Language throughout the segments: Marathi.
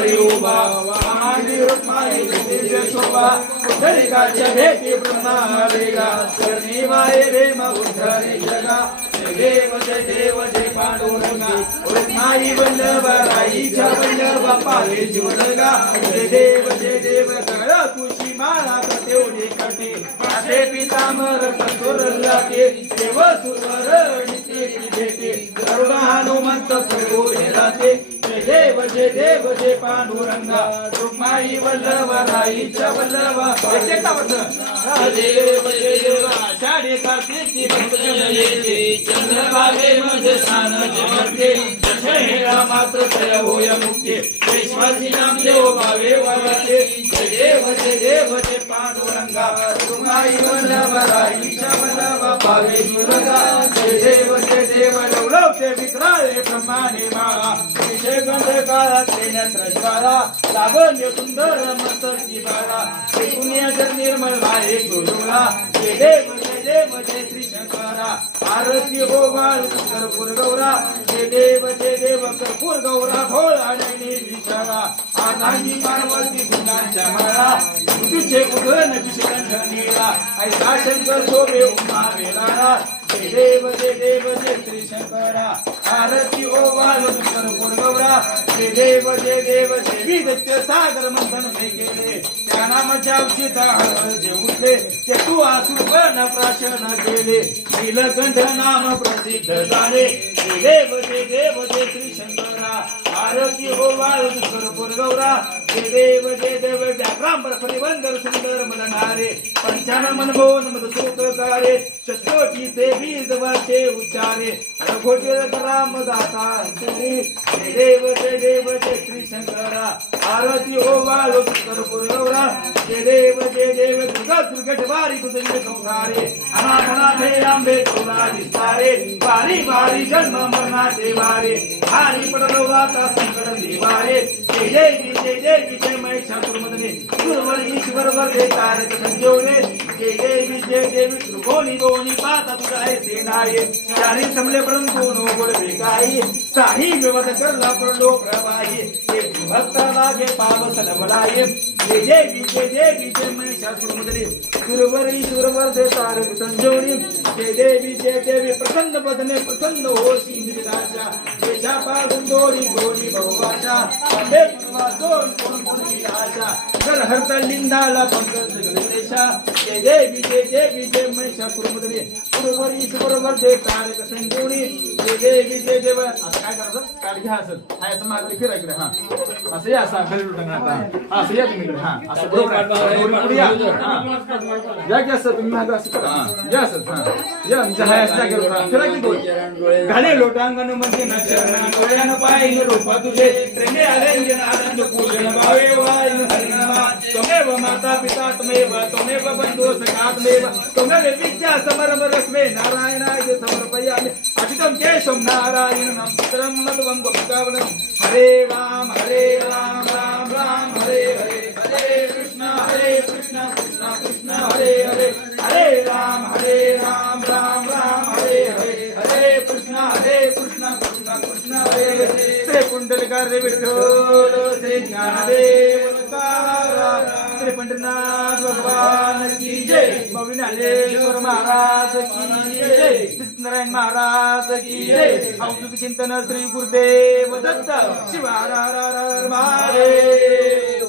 वरी उभा शोभा उद्धरिकाच्या भेटी ब्रह्मा वेगा शरणी माये रेम उद्धरी जगा देव जय देव जय पांडुरंगा रुक्माई वल्लभ राईच्या वल्लभ पावे जीवलगा जय देव जय देव कर तुझी माळा तेवढे कटे काटे पितांबर कठोर लागे देव सुरवर भेटे. करुणा हनुमंत प्रभू हे जे देव जे पांडुरंगा रुक्माई वल्लभ राईच्या वल्लभ देव जे देव आषाढी कार्तिकी भक्तजन येते चंद्रभागे मध्ये स्नान जमते दशहेरा मात्र तय होय मुक्ते. विश्वासी नाम देव भावे वावते जय देव जे देव जे पांडुरंगा रुक्माई वल्लभ राईच्या वल्लभ भावे मुलगा जय देव ब्रह्माने माळा विषय गंध नेत्र ज्वाला. सुंदर मस्तकी बाळा. निर्मल जय देव जय देव जय श्री शंकरा आरती हो बाळ कर्पूर गौरा. जय देव जय देव कर्पूर गौरा. भोळ आणि विचारा आधांगी पार्वती फुलांच्या माळा. तुझे उदन विषकंठ नीळा. ऐसा शंकर शोभे उमा वेलाळा. देव जय देव जय श्री शंकरा आरती ओ वाल शंकर गौरा. जय देव जय देव जय विदत्य सागर मंथन ते केले त्या नामाच्या औषध जे उठले ते तू आसुपन प्राशन केले. नीलकंठ नाम प्रसिद्ध झाले. जय देव जय देव जय श्री शंकरा आरती ओ वाल शंकर गौरा. देव जय देव व्याघ्रांबर परिवंदर सुंदर मदनारे. पंचान मनमोहन मद सुखकारे शत्रोटी देवी बीज उच्चारे. रघोटे राम दाता जय देव जय देव जय श्री शंकरा आरती हो वालो कर्पूर गौरा जय देव जय देव दुर्गा दुर्गट वारी कुसंग संसारे. अनाथनाथे आंबे तुला विस्तारे. बारी बारी जन्म मरणाचे वारे. हारी पडलो वाता संकट निवारे. जय जय जय जय विजय महिषासुर मदने गुरुवर ईश्वर वर्गे तारक संजोने जय जय विजय देवी त्रिभुवनी गोनी पाता तुझाय सेनाये चारी समले परंतु नो गोड बेकाई साही विवद करला पडलो प्रवाही. ते भक्त लागे पाव बलाये जय जय विजय जय विजय महिषासुर मदने गुरुवर ईश्वर वर्गे तारक संजोनी जय देवी जय देवी प्रसन्न बदने प्रसन्न होशी निर्दाशा देशा पागून दोरी गोरी बहुवाचा अंबे पूर्वा दोन कोण कोणी आशा कर हरता लिंदाला पंकज गणेशा. जय देवी जय देवी जय महिषा कुरुमदने. गुरुवर ईश्वर जय तारक संजोनी जय देवी जय देव. असं काय करायचं? काट घ्या असं हाय असं मागे फिरा इकडे हा. असं या असं खाली लुटून हा. असं या तुम्ही इकडे हा. असं बरोबर आहे. दोरी पुढे या. हा. या की असं तुम्ही मागे असं करा. या असं हा. या म्हणजे हाय असं जागेवर हा. फिरा की दोन घाले लोटांगण म्हणजे ना चरण डोळ्यानं पाहिलं रूपा तुझे. प्रेमे आले आनंद पूजन भावे वायु हरिनामा त्वमेव माता पिता त्वमेव त्वमेव बंधु सखा त्वमेव त्वमेव विद्या समर्म रस्मे नारायणाय समर्पयामि. अजितं केशं नारायणं पुत्रं मधुवं गोपिकावनं हरे राम हरे राम राम राम हरे हरे हरे कृष्ण हरे कृष्ण कृष्ण कृष्ण हरे हरे हरे राम हरे राम राम राम हरे हरे हरे कृष्ण हरे कृष्ण कृष्ण कृष्ण हरे हरे श्री कुंडलकार विठ्ठल श्री ज्ञानदेव तुकाराम, श्री पंढरीनाथ भगवान की जय। ज्ञानेश्वर महाराज की जय। सत्यनारायण महाराज की जय। अवधूत चिंतन श्री गुरुदेव दत्त। शिवारार महादेव।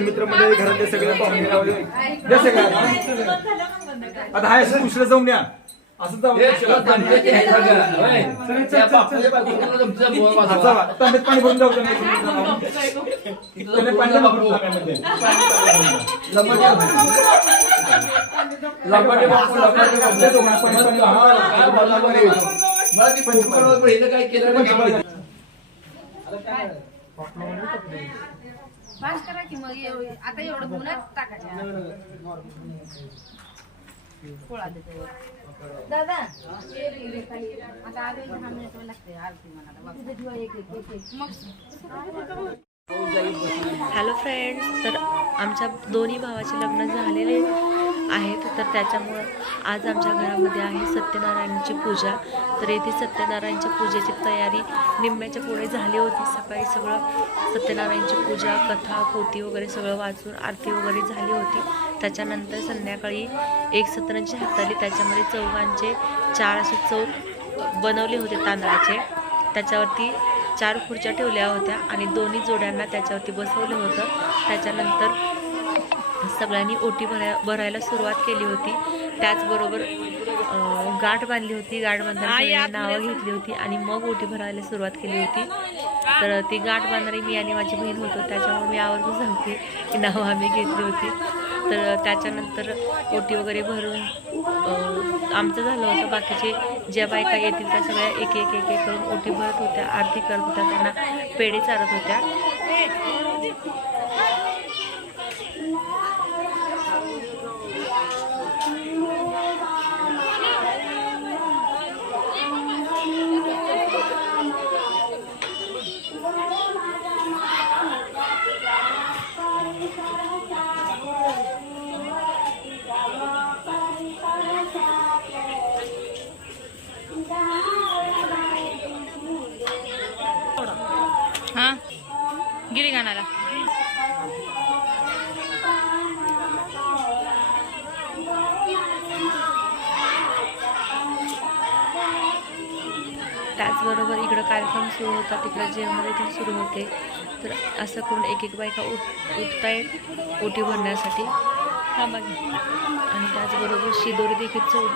मित्र मंडळी घरातले सगळे पाहुणे सगळ्यांना. आता हाय असं उशिरा जाऊन द्या असं जाऊ तांब्यात पाणी भरून जाऊ. काय केलं करा की मग आता एवढं टाकायचं पोळा देतो दादा. आता आले दहा मिनिट लागते आरती मग हॅलो फ्रेंड्स तर आमच्या दोन्ही भावाचे लग्न झालेले आहेत. तर त्याच्यामुळं आज आमच्या घरामध्ये आहे सत्यनारायणची पूजा. तर येथे सत्यनारायणच्या पूजेची तयारी निम्म्याच्या पुढे झाली होती. सकाळी सगळं सत्यनारायणची पूजा कथा पोती वगैरे सगळं वाचून आरती वगैरे झाली होती. त्याच्यानंतर संध्याकाळी एक सत्यनारायणची हाताली त्याच्यामध्ये चौघांचे चार असे चौक बनवले होते तांदळाचे. त्याच्यावरती चार खुर्च्या ठेवल्या होत्या आणि दोन्ही जोड्यांना त्याच्यावरती बसवलं होतं. त्याच्यानंतर सगळ्यांनी ओटी भराय भरायला सुरुवात केली होती. त्याचबरोबर गाठ बांधली होती. गाठ बांधताना सगळ्यांनी नावं घेतली होती आणि मग ओटी भरायला सुरुवात केली होती. तर ती गाठ बांधणारी मी आणि माझी बहीण होतो. त्याच्यामुळे मी आवर्जून सांगते की नावं आम्ही घेतली होती. तर त्याच्यानंतर ओटी वगैरे भरून आमचं झालं होतं. बाकीचे ज्या बायका येतील त्या सगळ्या एक एक एक एक करून ओटी भरत होत्या आरती करत होत्या त्यांना पेढे चारत होत्या. गाणाला त्याचबरोबर इकडं कार्यक्रम सुरू होता तिकडं जेवण देखील सुरू होते. तर असं करून एक एक बायका उठ उठतायत ओटी भरण्यासाठी. थांबा. आणि त्याचबरोबर शिदोरी देखील चोड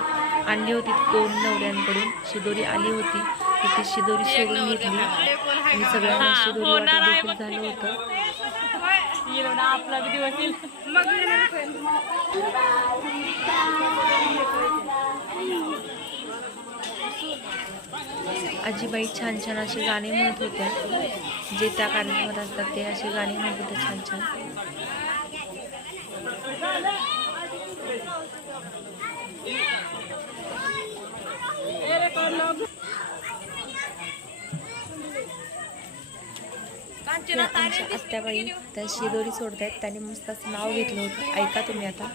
आणली होती दोन नवऱ्यांकडून. शिदोरी आली होती तर ती शिदोरी सोडून घेतली सगळ्यांना शिदोरी वाटप देखील झालं होतं. आपला दिवस येईल. आजीबाई छान छान अशी गाणी म्हणत होत्या. जे त्या कार्यक्रमात असतात ते अशी गाणी म्हणत होते छान छान. त्या आमच्या आत्याबाई त्या शिदोरी सोडतायत त्यांनी मस्त असं नाव घेतलं होतं. ऐका तुम्ही आता.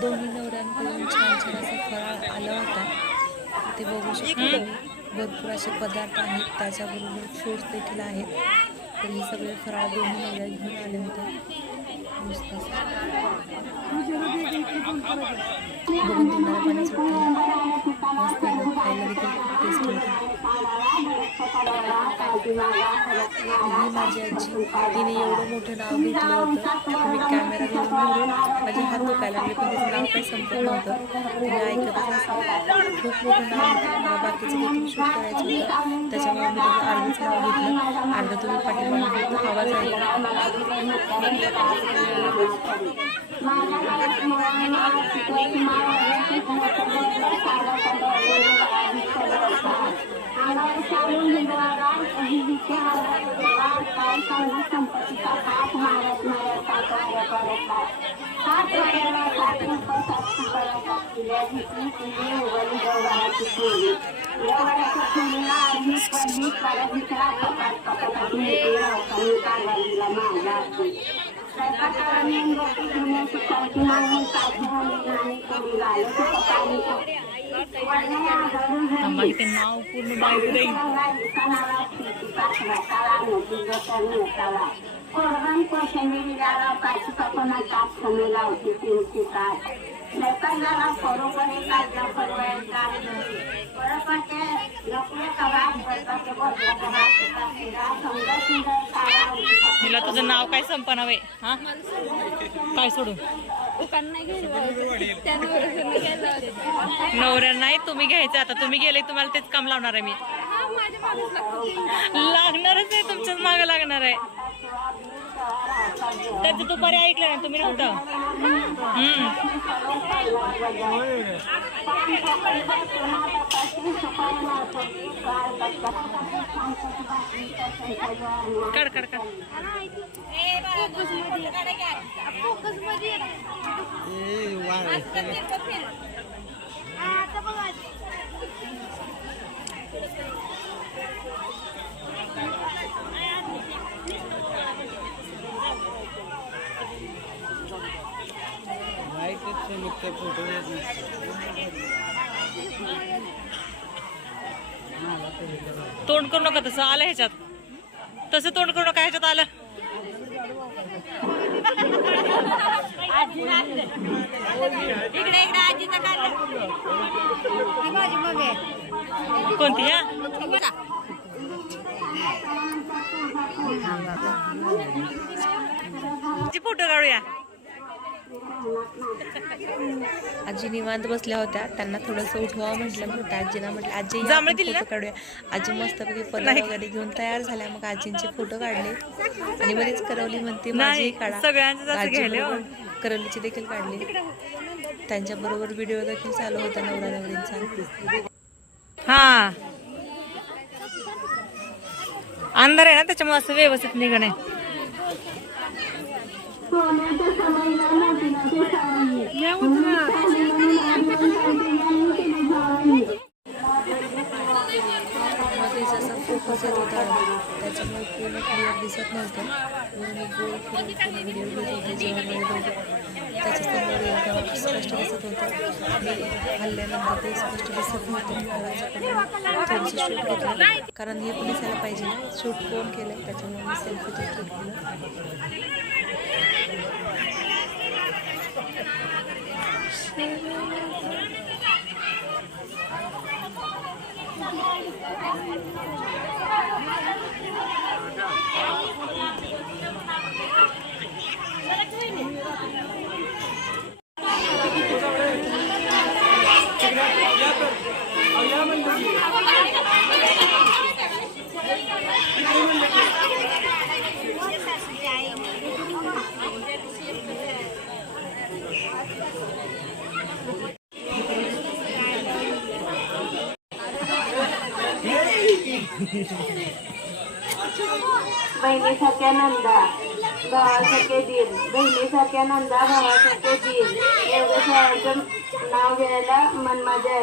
दोन्ही नवऱ्यांकडून छान छान असा फराळ आला होता. ते बघू शकतो भरपूर असे पदार्थ आहेत. त्याच्याबरोबर फ्रूट्स देखील आहेत. तर हे सगळे फराळ दोन्ही नवऱ्या घेऊन आले होते. मस्त ही माझी आजी तिने एवढं मोठं नाव घेतलं होतं. मी कॅमेरा घेऊन धरून माझे हात दुखायला मी पण तिचं नाव काही संपत नव्हतं. तिने ऐकतच असं खूप मोठं नाव होतं मला बाकीचं देखील शूट करायचं होतं. त्याच्यामुळे मी त्याचं अर्धच नाव घेतलं. अर्ध तुम्ही पाठीमागे घेतो आवाज निवारण कहीं भी क्या परिवार का संपत्ति का साथ भारत में रहता कार्य करेगा साथ रहेगा साथियों को साथी करेगा इसलिए वही गौरा की पूरी गौरा की पूरी आदमी पर भी पर दूसरा के पास पकड़ अपने तेरा कमी का गली लमा जाती सरकार का नियम गोपी दुनिया से करती मांगी साथियों ने गाने को बिगाड़े को पकाने को ते नाव पूर्ण बायको देईल कोरगण कोशिंबीर जागा काची कपना ताप समेला होती तीनशे तास सरकारला बरोबरी काढला परवायचा बरोबरचे नोकरी कवाट बरोबरचे बोलला कवाट समजा सुंदर सारा होती तुझं नाव काय संपना वे हा? काय सोडून? नवऱ्या नाही तुम्ही घ्यायचं आता तुम्ही गेले तुम्हाला तेच काम लावणार आहे मी. लागणारच आहे तुमच्याच मागं लागणार आहे. त्याचं दुपारी ऐकलं ना तुम्ही नव्हतं. काढ काढ तोंड करू नका तसं आलं ह्याच्यात. तसं तोंड करू नका ह्याच्यात आलं. इकडे इकडे आजीचं माझी आहे कोणती ह्या फोटो काढूया. आजी निवांत बसल्या होत्या. त्यांना थोडंसं उठवा म्हटलं. त्या आजीना म्हटलं आजी फोटो काढूया. आजी मस्तपैकी पदर वगैरे घेऊन तयार झाल्या. मग आजींचे फोटो काढले. आणि बरीच करवली म्हणते माझी काढा. सगळ्यांचं करवलीची देखील काढली. त्यांच्या बरोबर व्हिडिओ देखील चालू होता नवरा नवरींचा. हा. अंधार आहे ना त्याच्यामुळे असं व्यवस्थित निघण आहे. सोन्याच्या समईला मोतीनाचे साडी मध्ये होता त्याच्यामुळे पूर्ण क्लिअर दिसत नव्हतं म्हणून मी गोल फिरून पूर्ण व्हिडिओ घेत होते एकदम स्पष्ट दिसत होतं हल्ल्यानंतर ते स्पष्ट दिसत नव्हतं थोडंसं शूट घेतलं कारण हे पण दिसायला पाहिजे ना. शूट कोण केलं त्याच्यामुळे मी सेल्फीतून शूट केलं Thank you. बहिणीसारख्या नंदा भावासारखे दीर बहिणीसारख्या नंदा भावासारखे दीर. एवढं सगळ्यांचं नाव घ्यायला मन माझ्या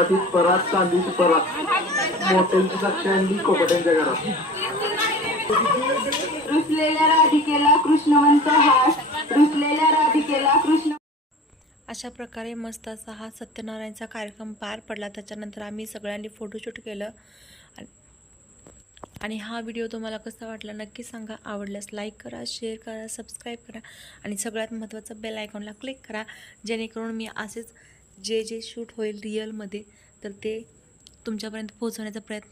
आधी परात चांदीची परात मोठ्यांची कोपट्यांच्या घरात. रुसलेल्या राधिकेला कृष्णवंत हास. कृष्ण अशा प्रकारे मस्त असा हा सत्यनारायणचा कार्यक्रम पार पडला. त्याच्यानंतर आम्ही सगळ्यांनी फोटोशूट केलं. आणि- आणि हा व्हिडिओ तुम्हाला कसा वाटला नक्की सांगा. आवडल्यास लाईक करा शेअर करा सबस्क्राईब करा. आणि सगळ्यात महत्त्वाचं बेल आयकॉनला क्लिक करा. जेणेकरून मी असेच जे जे शूट होईल रिअलमध्ये तर ते तुमच्यापर्यंत पोहोचवण्याचा प्रयत्न